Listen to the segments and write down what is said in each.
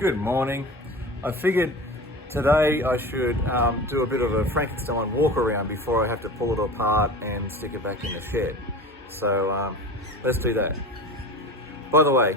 Good morning. I figured today I should do a bit of a Frankenstein walk around before I have to pull it apart and stick it back in the shed. So let's do that. By the way,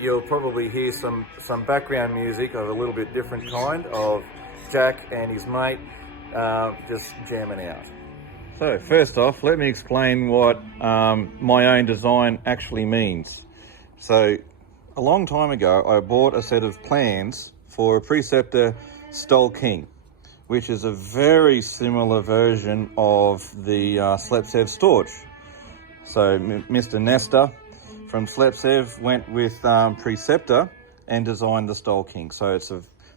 you'll probably hear some background music of a little bit different kind of Jack and his mate just jamming out. So first off, let me explain what my own design actually means. So a long time ago, I bought a set of plans for a preceptor Stole King, which is a very similar version of the Sleptsev Storch. So Mr. Nestor from Sleptsev went with preceptor and designed the Stole King. So it's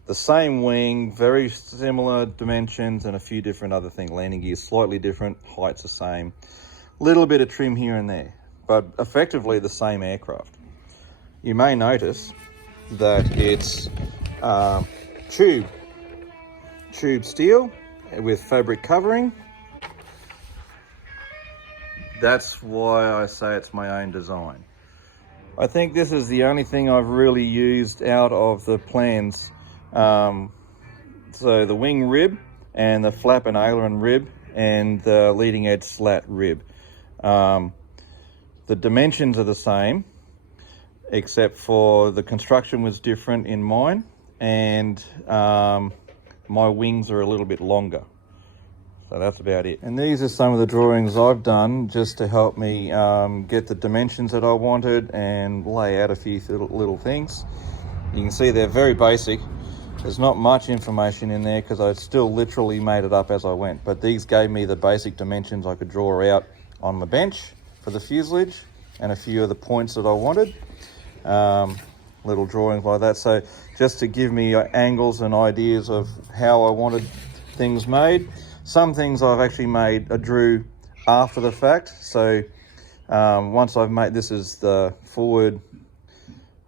the same wing, very similar dimensions, and a few different other things. Landing gear slightly different, height's the same, little bit of trim here and there, but effectively the same aircraft. You may notice that it's tube steel with fabric covering. That's why I say it's my own design. I think this is the only thing I've really used out of the plans. So the wing rib and the flap and aileron rib and the leading edge slat rib. The dimensions are the same, except for the construction was different in mine, and my wings are a little bit longer. So that's about it. And these are some of the drawings I've done just to help me get the dimensions that I wanted and lay out a few little things. You can see they're very basic. There's not much information in there because I still literally made it up as I went, but these gave me the basic dimensions I could draw out on the bench for the fuselage and a few of the points that I wanted. Little drawings like that, so just to give me angles and ideas of how I wanted things made. Some things I've actually drew after the fact. So once I've made, this is the forward,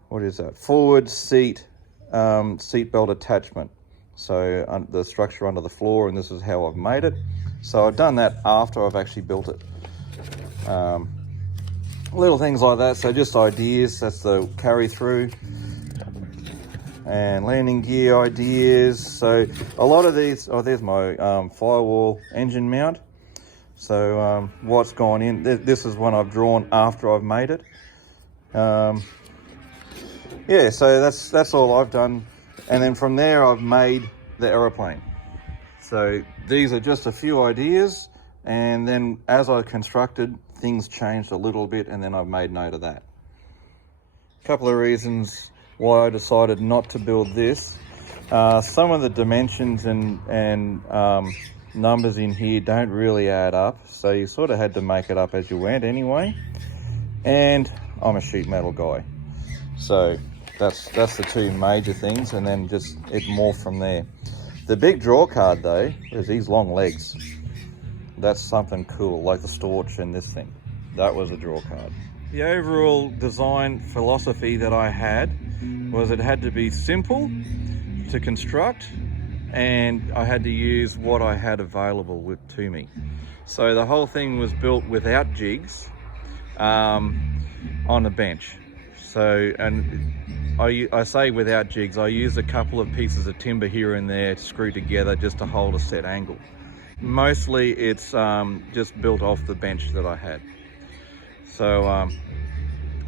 what is that? Forward seat belt attachment. So the structure under the floor, and this is how I've made it. So I've done that after I've actually built it. Little things like that, so just ideas. That's the carry through and landing gear ideas. So a lot of these, there's my firewall engine mount. So what's gone in, this is one I've drawn after I've made it. Yeah, so that's all I've done, and then from there I've made the aeroplane. So these are just a few ideas, and then as I constructed, things changed a little bit, and then I've made note of that. A couple of reasons why I decided not to build this. Some of the dimensions and numbers in here don't really add up, so you sort of had to make it up as you went anyway. And I'm a sheet metal guy, so that's the two major things, and then just it morphed from there. The big draw card though is these long legs. That's something cool, like the Storch and this thing. That was a draw card. The overall design philosophy that I had was it had to be simple to construct, and I had to use what I had available to me. So the whole thing was built without jigs on a bench. So, and I say without jigs, I used a couple of pieces of timber here and there to screw together just to hold a set angle. Mostly it's just built off the bench that I had. So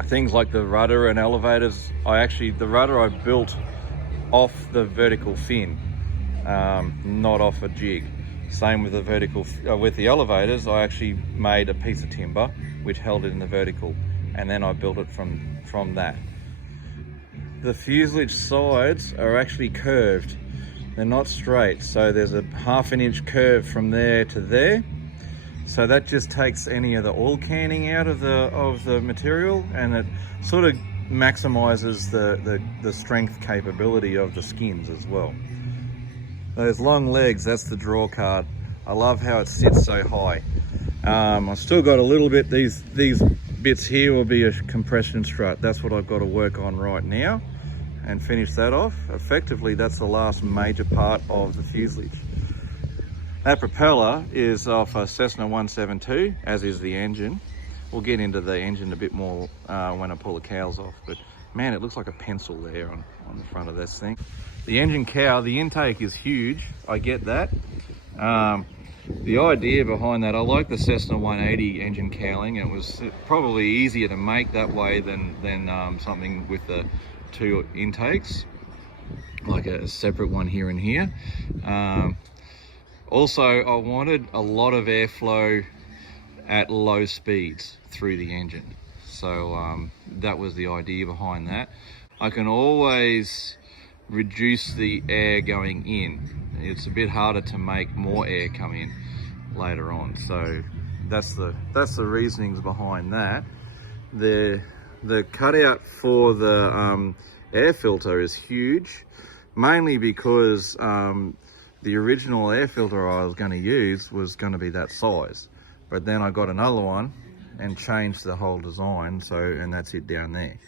things like the rudder and elevators, the rudder I built off the vertical fin, not off a jig. Same with with the elevators, I actually made a piece of timber which held it in the vertical, and then I built it from that. The fuselage sides are actually curved. They're not straight, so there's a ½ inch curve from there to there. So that just takes any of the oil canning out of the material, and it sort of maximizes the strength capability of the skins as well. Those long legs, that's the draw card. I love how it sits so high. I've still got a little bit, these bits here will be a compression strut. That's what I've got to work on right now and finish that off. Effectively, that's the last major part of the fuselage. That propeller is off a Cessna 172, as is the engine. We'll get into the engine a bit more when I pull the cowls off, but Man, it looks like a pencil there on the front of this thing. The engine cowl, the intake is huge, I get that. The idea behind that, I like the Cessna 180 engine cowling. It was probably easier to make that way than something with the two intakes, like a separate one here and here. Also, I wanted a lot of airflow at low speeds through the engine. So that was the idea behind that. I can always reduce the air going in. It's a bit harder to make more air come in later on. So that's the reasonings behind that. The cutout for the air filter is huge, mainly because the original air filter I was going to use was going to be that size, but then I got another one and changed the whole design, and that's it down there.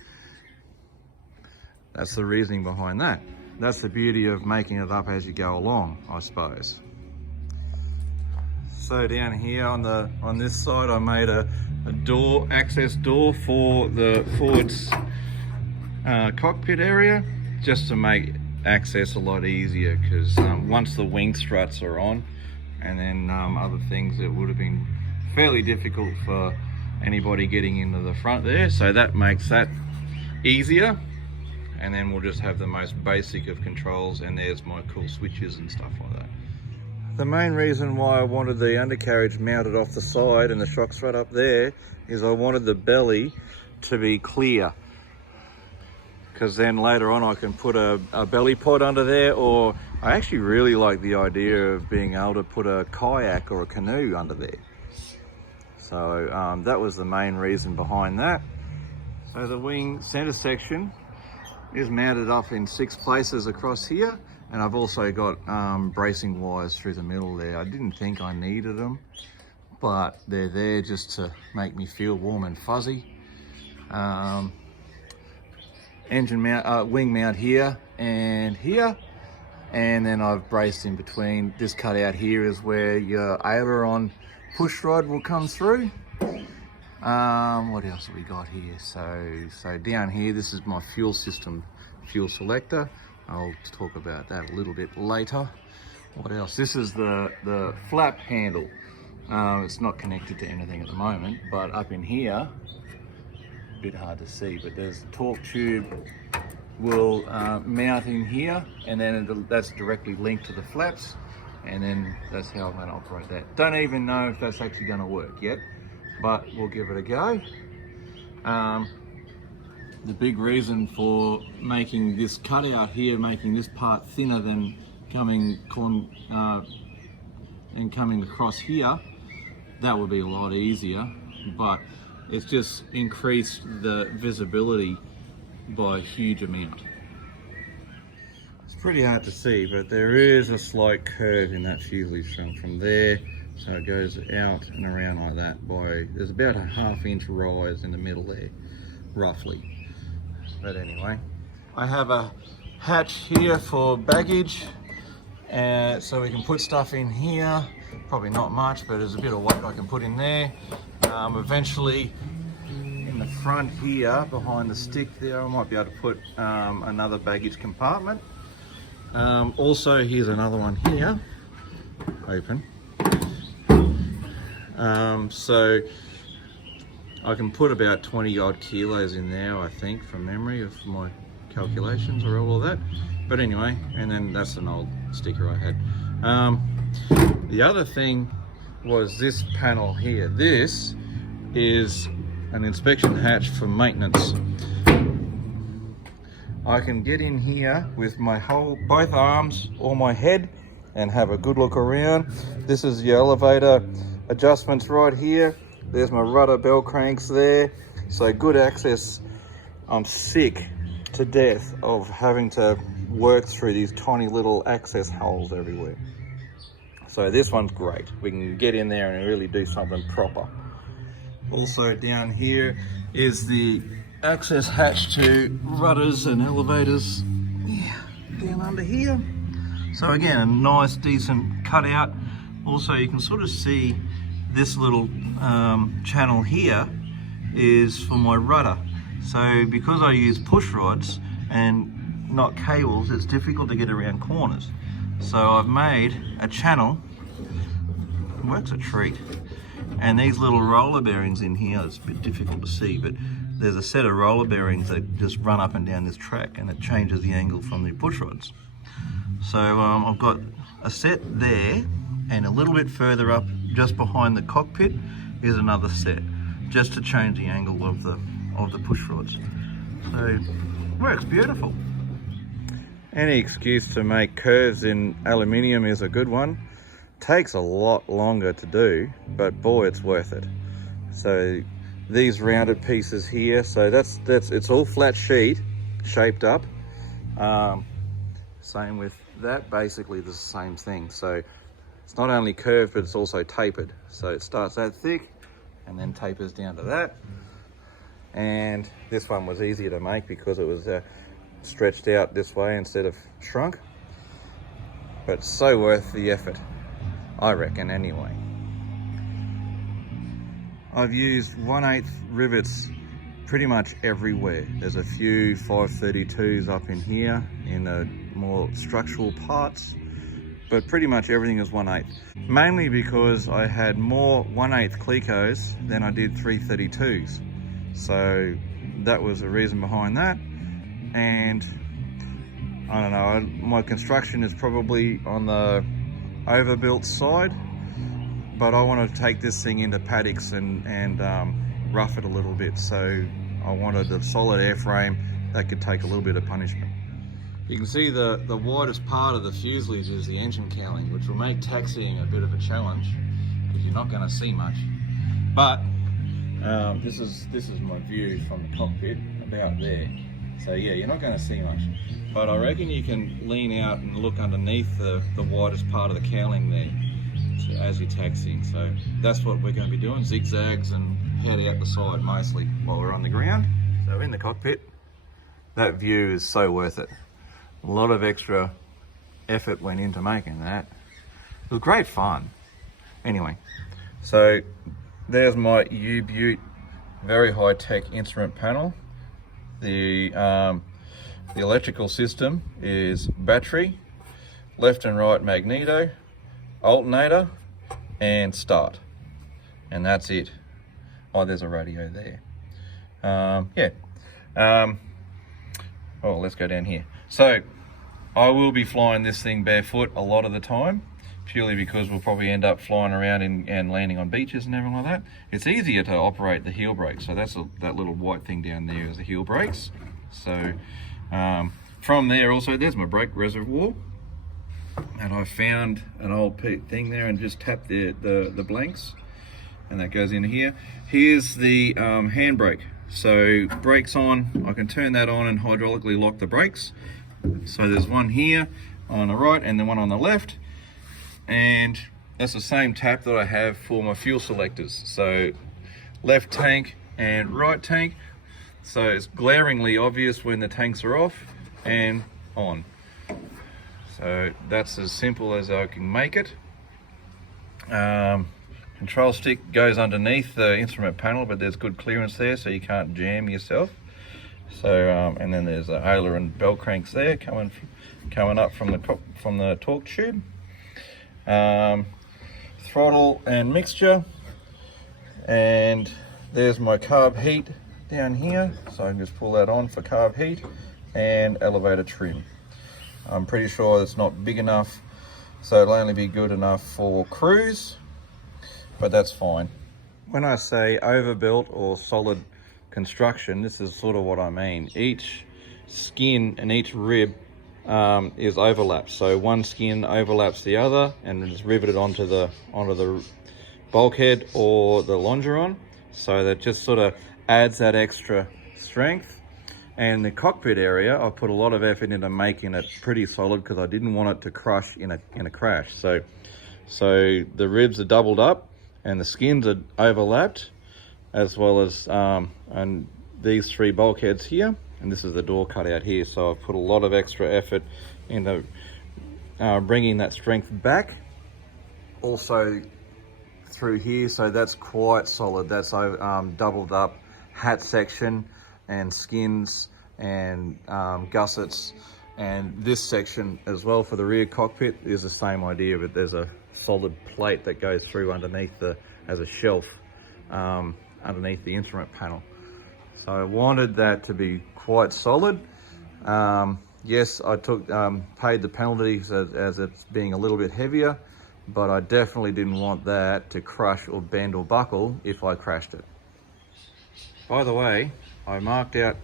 That's the reasoning behind that. That's the beauty of making it up as you go along, I suppose. So down here on this side, I made a access door for the forward's cockpit area, just to make access a lot easier, because once the wing struts are on and then other things, it would have been fairly difficult for anybody getting into the front there. So that makes that easier, and then we'll just have the most basic of controls, and there's my cool switches and stuff like that. The main reason why I wanted the undercarriage mounted off the side and the shock strut up there is I wanted the belly to be clear, because then later on I can put a belly pod under there, or I actually really like the idea of being able to put a kayak or a canoe under there. So that was the main reason behind that. So the wing center section is mounted up in 6 places across here, and I've also got bracing wires through the middle there. I didn't think I needed them, but they're there just to make me feel warm and fuzzy. Engine mount, wing mount here, and then I've braced in between. This cutout here is where your aileron push rod will come through. What else have we got here? So down here, this is my fuel system, fuel selector. I'll talk about that a little bit later. What else? This is the flap handle. It's not connected to anything at the moment, but up in here, a bit hard to see, but there's a torque tube will mount in here, and then that's directly linked to the flaps, and then that's how I'm going to operate that. Don't even know if that's actually going to work yet, but we'll give it a go. The big reason for making this cutout here, making this part thinner than coming across here, that would be a lot easier, but it's just increased the visibility by a huge amount. It's pretty hard to see, but there is a slight curve in that fuselage from there, so it goes out and around like that. There's about a 1/2 inch rise in the middle there, roughly. But anyway, I have a hatch here for baggage, so we can put stuff in here. Probably not much, but there's a bit of weight I can put in there. Eventually, in the front here, behind the stick there, I might be able to put another baggage compartment. Also, here's another one here, open. So I can put about 20 odd kilos in there, I think, from memory of my calculations or all of that. But anyway, and then that's an old sticker I had. The other thing was this panel here. This is an inspection hatch for maintenance. I can get in here with my both arms or my head and have a good look around. This is the elevator adjustments right here. There's my rudder bell cranks there. So good access. I'm sick to death of having to work through these tiny little access holes everywhere. So this one's great. We can get in there and really do something proper. Also down here is the access hatch to rudders and elevators. Yeah, down under here. So again, a nice decent cutout. Also you can sort of see this little channel here is for my rudder. So because I use push rods and not cables, it's difficult to get around corners. So I've made a channel, works a treat. And these little roller bearings in here, it's a bit difficult to see, but there's a set of roller bearings that just run up and down this track, and it changes the angle from the push rods. So I've got a set there, and a little bit further up, just behind the cockpit, is another set, just to change the angle of the push rods. So works beautiful. Any excuse to make curves in aluminium is a good one. Takes a lot longer to do, but boy, it's worth it. So these rounded pieces here, so that's it's all flat sheet shaped up. Same with that, basically the same thing. So it's not only curved, but it's also tapered. So it starts that thick and then tapers down to that. And this one was easier to make because it was stretched out this way instead of shrunk. But so worth the effort, I reckon, anyway. I've used 1/8 rivets pretty much everywhere. There's a few 532s up in here in the more structural parts, but pretty much everything is 1/8. Mainly because I had more 1/8 Clecos than I did 332s. So that was the reason behind that. And I don't know, my construction is probably on the overbuilt side, but I want to take this thing into paddocks and rough it a little bit. So I wanted a solid airframe that could take a little bit of punishment. You can see the widest part of the fuselage is the engine cowling, which will make taxiing a bit of a challenge because you're not going to see much. But this is my view from the cockpit, about there. So yeah, you're not going to see much. But I reckon you can lean out and look underneath the widest part of the cowling there as you're taxiing. So that's what we're going to be doing, zigzags and head out the side mostly while we're on the ground. So in the cockpit, that view is so worth it. A lot of extra effort went into making that. It was great fun. Anyway, so there's my U-Butte very high-tech instrument panel. The electrical system is battery, left and right magneto, alternator, and start. And that's it. Oh, there's a radio there. Oh, let's go down here. So I will be flying this thing barefoot a lot of the time, purely because we'll probably end up flying around and landing on beaches and everything like that. It's easier to operate the heel brakes. So that's that little white thing down there is the heel brakes. So from there also, there's my brake reservoir. And I found an old thing there and just tapped the blanks. And that goes in here. Here's the handbrake. So brakes on, I can turn that on and hydraulically lock the brakes. So there's one here on the right and then one on the left. And that's the same tap that I have for my fuel selectors. So left tank and right tank. So it's glaringly obvious when the tanks are off and on. So that's as simple as I can make it. Control stick goes underneath the instrument panel, but there's good clearance there so you can't jam yourself. So and then there's the ailer and bell cranks there coming up from the torque tube. Throttle and mixture, and there's my carb heat down here, so I can just pull that on for carb heat, and elevator trim. I'm pretty sure it's not big enough, so it'll only be good enough for cruise, but that's fine. When I say overbuilt or solid construction, this is sort of what I mean. Each skin and each rib is overlapped. So one skin overlaps the other and is riveted onto the bulkhead or the longeron. So that just sort of adds that extra strength. And the cockpit area, I put a lot of effort into making it pretty solid because I didn't want it to crush in a crash. So the ribs are doubled up and the skins are overlapped, as well as and these three bulkheads here. And this is the door cutout here, so I've put a lot of extra effort into bringing that strength back. Also through here, so that's quite solid. That's doubled up hat section. and skins and gussets. And this section as well for the rear cockpit is the same idea, but there's a solid plate that goes through underneath as a shelf underneath the instrument panel. So I wanted that to be quite solid. Yes, I paid the penalties as it's being a little bit heavier, but I definitely didn't want that to crush or bend or buckle if I crashed it. By the way, I marked out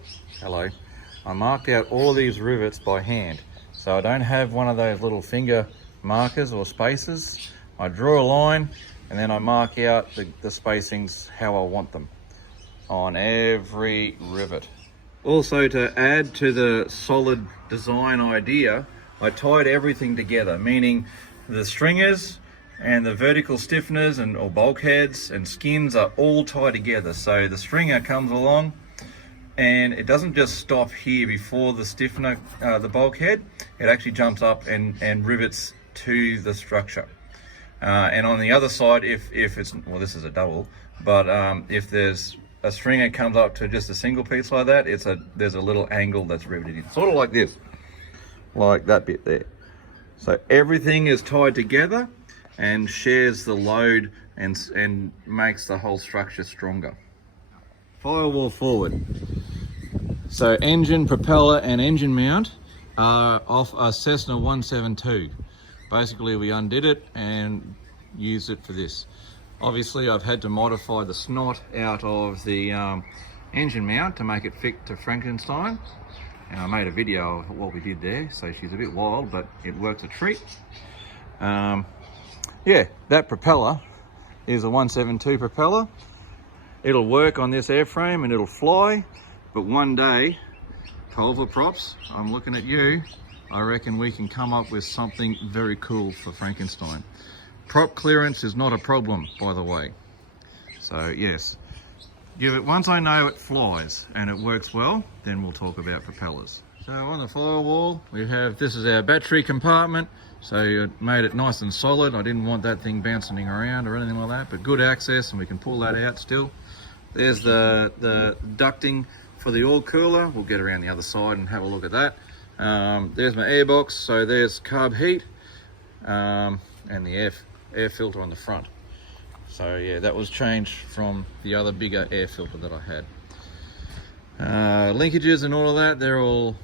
all of these rivets by hand. So I don't have one of those little finger markers or spacers. I draw a line and then I mark out the spacings how I want them on every rivet. Also, to add to the solid design idea, I tied everything together, meaning the stringers and the vertical stiffeners or bulkheads and skins are all tied together. So the stringer comes along and it doesn't just stop here before the stiffener, the bulkhead. It actually jumps up and rivets to the structure. And on the other side, if it's, well, this is a double, but if there's a stringer comes up to just a single piece like that, there's a little angle that's riveted in, sort of like this, like that bit there. So everything is tied together and shares the load and makes the whole structure stronger. Firewall forward. So engine, propeller and engine mount are off a Cessna 172. Basically we undid it and used it for this. Obviously I've had to modify the snot out of the engine mount to make it fit to Frankenstein. And I made a video of what we did there, so she's a bit wild, but it works a treat. Yeah, that propeller is a 172 propeller. It'll work on this airframe and it'll fly, but one day, Culver Props, I'm looking at you, I reckon we can come up with something very cool for Frankenstein. Prop clearance is not a problem, by the way. So yes, once I know it flies and it works well, then we'll talk about propellers. So on the firewall, this is our battery compartment. So it made it nice and solid. I didn't want that thing bouncing around or anything like that, but good access and we can pull that out still. There's the ducting for the oil cooler. We'll get around the other side and have a look at that. There's my air box. So there's carb heat and the air filter on the front. So yeah, that was changed from the other bigger air filter that I had. Linkages and all of that, they're all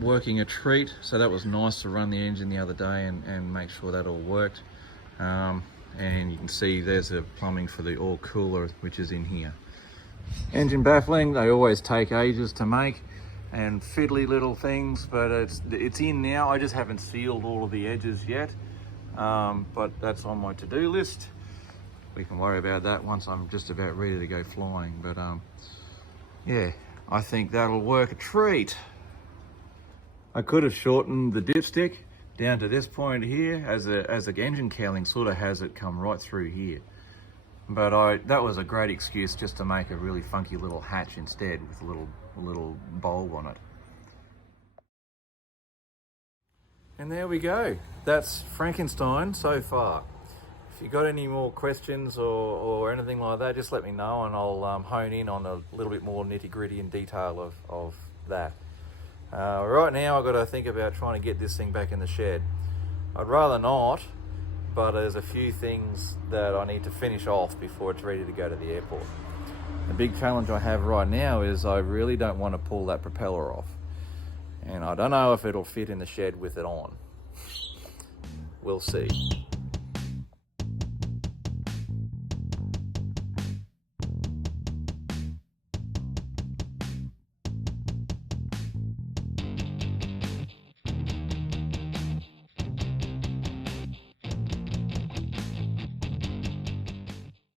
working a treat. So that was nice to run the engine the other day and make sure that all worked. And you can see there's the plumbing for the oil cooler, which is in here. Engine baffling, they always take ages to make and fiddly little things, but it's in now. I just haven't sealed all of the edges yet, but that's on my to-do list. We can worry about that once I'm just about ready to go flying, but yeah, I think that'll work a treat. I could have shortened the dipstick down to this point here, as the engine cowling sort of has it come right through here. But that was a great excuse just to make a really funky little hatch instead with a little bulb on it. And there we go. That's Frankenstein so far. If you got any more questions or anything like that, just let me know and I'll hone in on a little bit more nitty-gritty and detail of that. Right now I've got to think about trying to get this thing back in the shed. I'd rather not, but there's a few things that I need to finish off before it's ready to go to the airport. The big challenge I have right now is I really don't want to pull that propeller off. And I don't know if it'll fit in the shed with it on. We'll see.